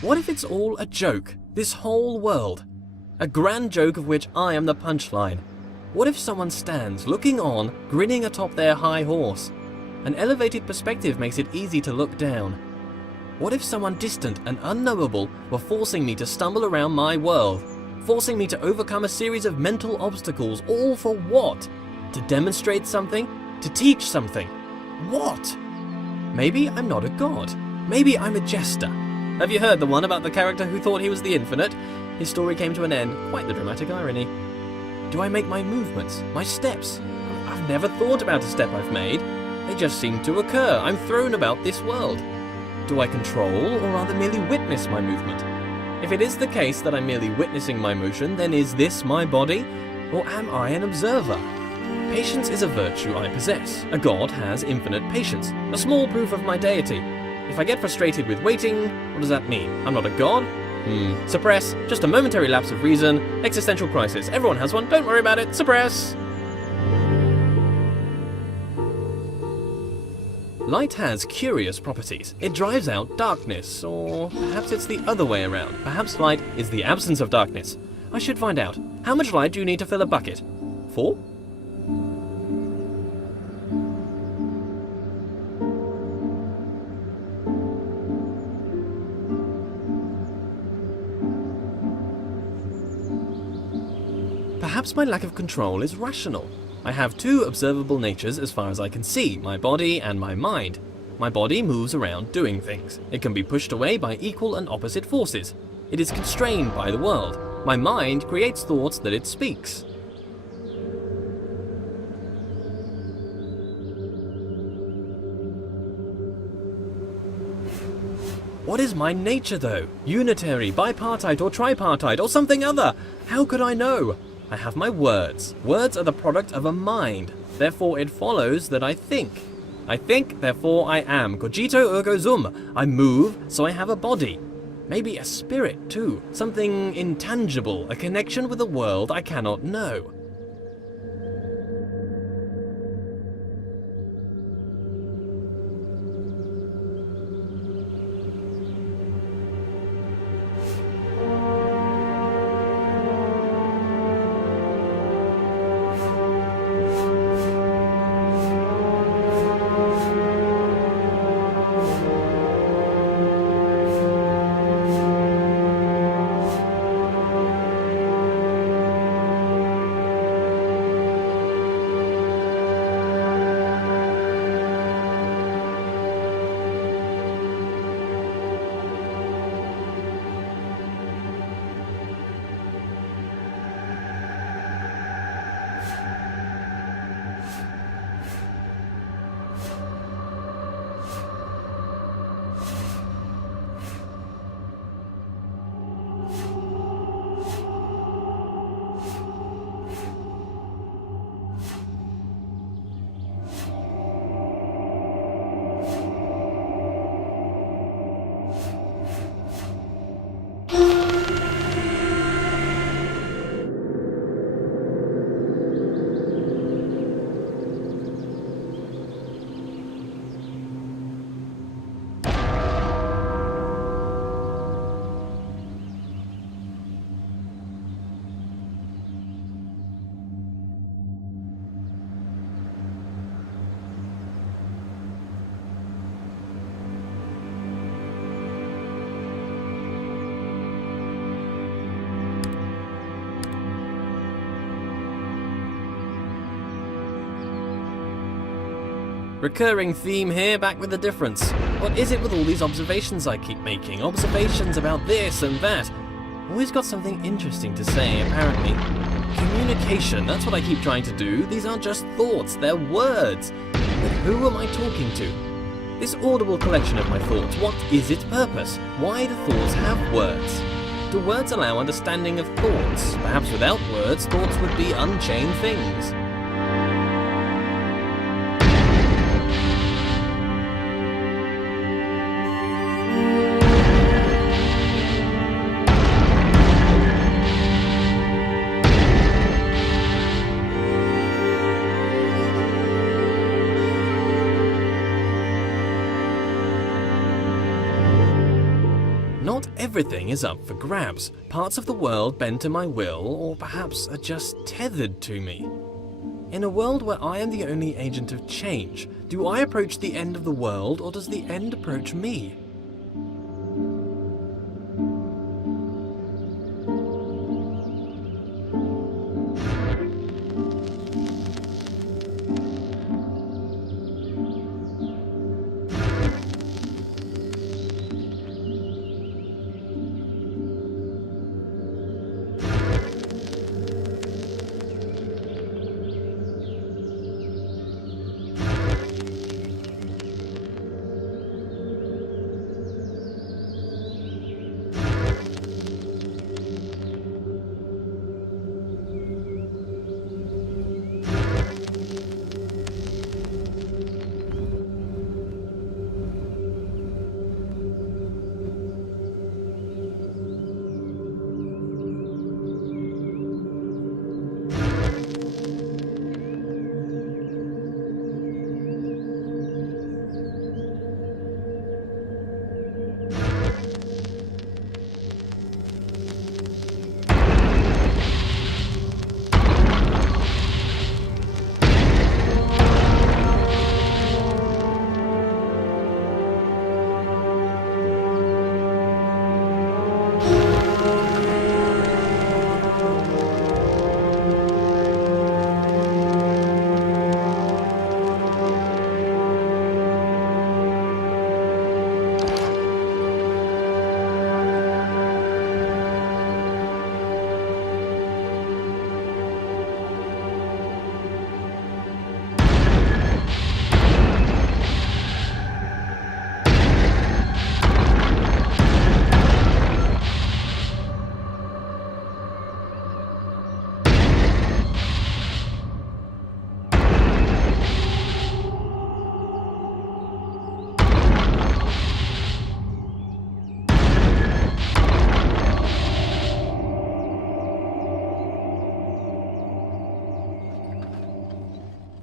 What if it's all a joke? This whole world? A grand joke of which I am the punchline. What if someone stands, looking on, grinning atop their high horse? An elevated perspective makes it easy to look down. What if someone distant and unknowable were forcing me to stumble around my world? Forcing me to overcome a series of mental obstacles, all for what? To demonstrate something? To teach something? What? Maybe I'm not a god. Maybe I'm a jester. Have you heard the one about the character who thought he was the infinite? His story came to an end. Quite the dramatic irony. Do I make my movements, my steps? I've never thought about a step I've made. They just seem to occur. I'm thrown about this world. Do I control or rather merely witness my movement? If it is the case that I'm merely witnessing my motion, then is this my body? Or am I an observer? Patience is a virtue I possess. A god has infinite patience. A small proof of my deity. If I get frustrated with waiting, what does that mean? I'm not a god? Suppress. Just a momentary lapse of reason. Existential crisis. Everyone has one. Don't worry about it. Suppress. Light has curious properties. It drives out darkness, or perhaps it's the other way around. Perhaps light is the absence of darkness. I should find out. How much light do you need to fill a bucket? 4? Perhaps my lack of control is rational. I have two observable natures as far as I can see, my body and my mind. My body moves around doing things. It can be pushed away by equal and opposite forces. It is constrained by the world. My mind creates thoughts that it speaks. What is my nature though? Unitary, bipartite or tripartite or something other? How could I know? I have my words. Words are the product of a mind. Therefore it follows that I think. I think, therefore I am. Cogito ergo sum. I move, so I have a body. Maybe a spirit too. Something intangible, a connection with a world I cannot know. Recurring theme here, back with a difference. What is it with all these observations I keep making? Observations about this and that. Always got something interesting to say, apparently. Communication, that's what I keep trying to do. These aren't just thoughts, they're words. But who am I talking to? This audible collection of my thoughts, what is its purpose? Why do thoughts have words? Do words allow understanding of thoughts? Perhaps without words, thoughts would be unchained things. Not everything is up for grabs. Parts of the world bend to my will, or perhaps are just tethered to me. In a world where I am the only agent of change, do I approach the end of the world, or does the end approach me?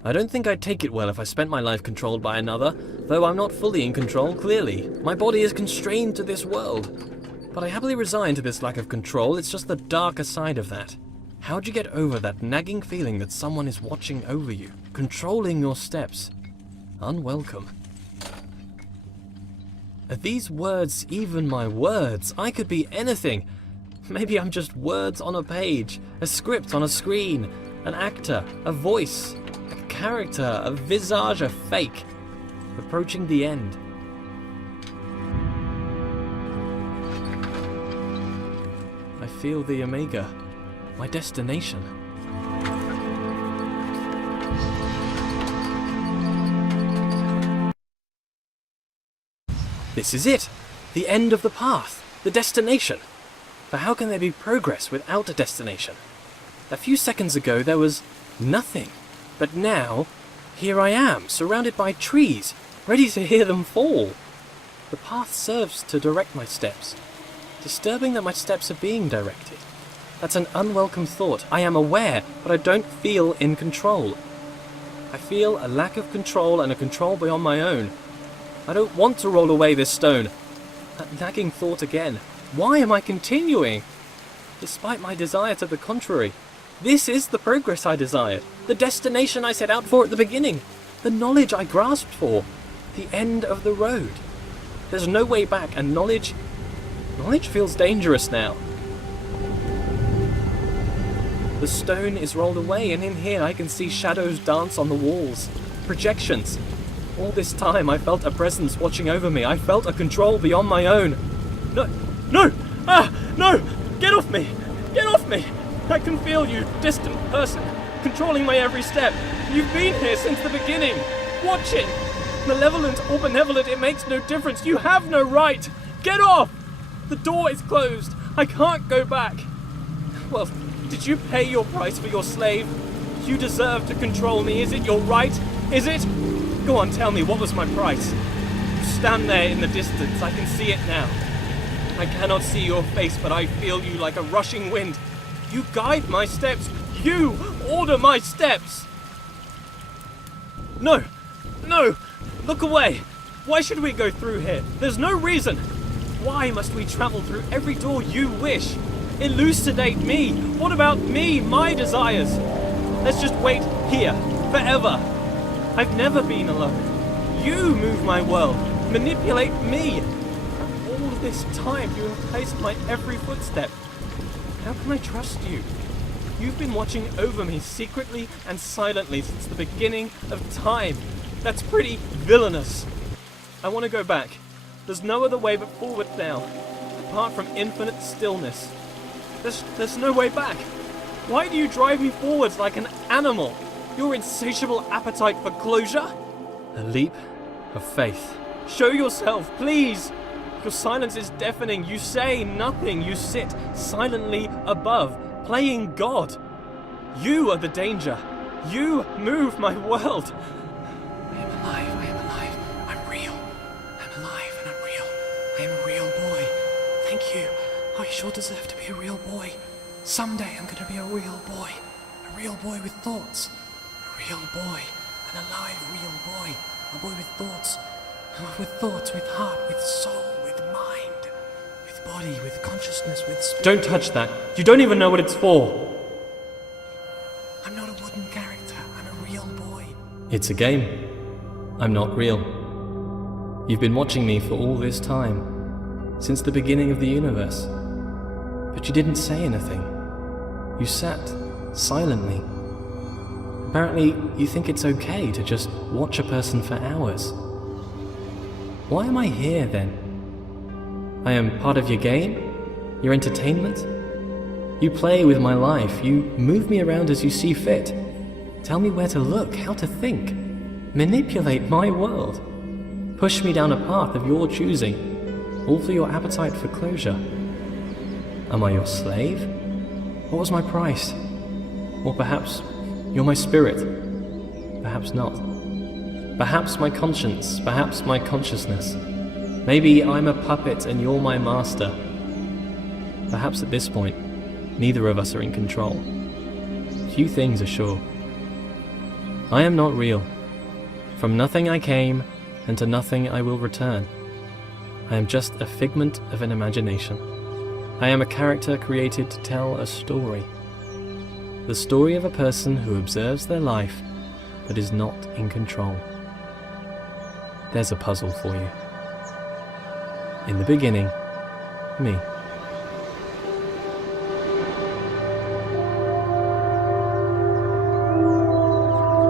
I don't think I'd take it well if I spent my life controlled by another, though I'm not fully in control, clearly. My body is constrained to this world. But I happily resign to this lack of control, it's just the darker side of that. How'd you get over that nagging feeling that someone is watching over you, controlling your steps? Unwelcome. Are these words even my words? I could be anything. Maybe I'm just words on a page, a script on a screen, an actor, a voice, a character, a visage, a fake, approaching the end. I feel the Omega, my destination. This is it, the end of the path, the destination. For how can there be progress without a destination? A few seconds ago there was nothing, but now, here I am, surrounded by trees, ready to hear them fall. The path serves to direct my steps. Disturbing that my steps are being directed. That's an unwelcome thought. I am aware, but I don't feel in control. I feel a lack of control and a control beyond my own. I don't want to roll away this stone. That nagging thought again. Why am I continuing? Despite my desire to the contrary. This is the progress I desired, the destination I set out for at the beginning, the knowledge I grasped for, the end of the road. There's no way back, and knowledge feels dangerous now. The stone is rolled away, and in here I can see shadows dance on the walls, projections. All this time I felt a presence watching over me. I felt a control beyond my own. No! No! Get off me! Get off me! I can feel you, distant person, controlling my every step. You've been here since the beginning. Watch it! Malevolent or benevolent, it makes no difference. You have no right! Get off! The door is closed. I can't go back. Well, did you pay your price for your slave? You deserve to control me. Is it your right? Is it? Go on, tell me, what was my price? You stand there in the distance. I can see it now. I cannot see your face, but I feel you like a rushing wind. You guide my steps. You order my steps. No! Look away. Why should we go through here? There's no reason. Why must we travel through every door you wish? Elucidate me! What about me, my desires? Let's just wait here, forever. I've never been alone. You move my world, manipulate me. All this time you have placed my every footstep. How can I trust you? You've been watching over me secretly and silently since the beginning of time. That's pretty villainous. I want to go back. There's no other way but forward now, apart from infinite stillness. There's no way back. Why do you drive me forwards like an animal? Your insatiable appetite for closure? A leap of faith. Show yourself, please! Your silence is deafening. You say nothing. You sit silently above, playing God. You are the danger. You move my world. I am alive. I'm real. I'm alive and I'm real. I am a real boy. Thank you. I sure deserve to be a real boy. Someday I'm gonna be a real boy. A real boy with thoughts. A real boy. An alive real boy. A boy with thoughts. With heart, with soul, with mind. With body, with consciousness, with spirit. Don't touch that. You don't even know what it's for. I'm not a wooden character. I'm a real boy. It's a game. I'm not real. You've been watching me for all this time. Since the beginning of the universe. But you didn't say anything. You sat silently. Apparently, you think it's okay to just watch a person for hours. Why am I here then? I am part of your game? Your entertainment? You play with my life. You move me around as you see fit. Tell me where to look, how to think. Manipulate my world. Push me down a path of your choosing, all for your appetite for closure. Am I your slave? What was my price? Or perhaps you're my spirit. Perhaps not. Perhaps my conscience, perhaps my consciousness. Maybe I'm a puppet and you're my master. Perhaps at this point, neither of us are in control. Few things are sure. I am not real. From nothing I came, and to nothing I will return. I am just a figment of an imagination. I am a character created to tell a story. The story of a person who observes their life, but is not in control. There's a puzzle for you. In the beginning, me.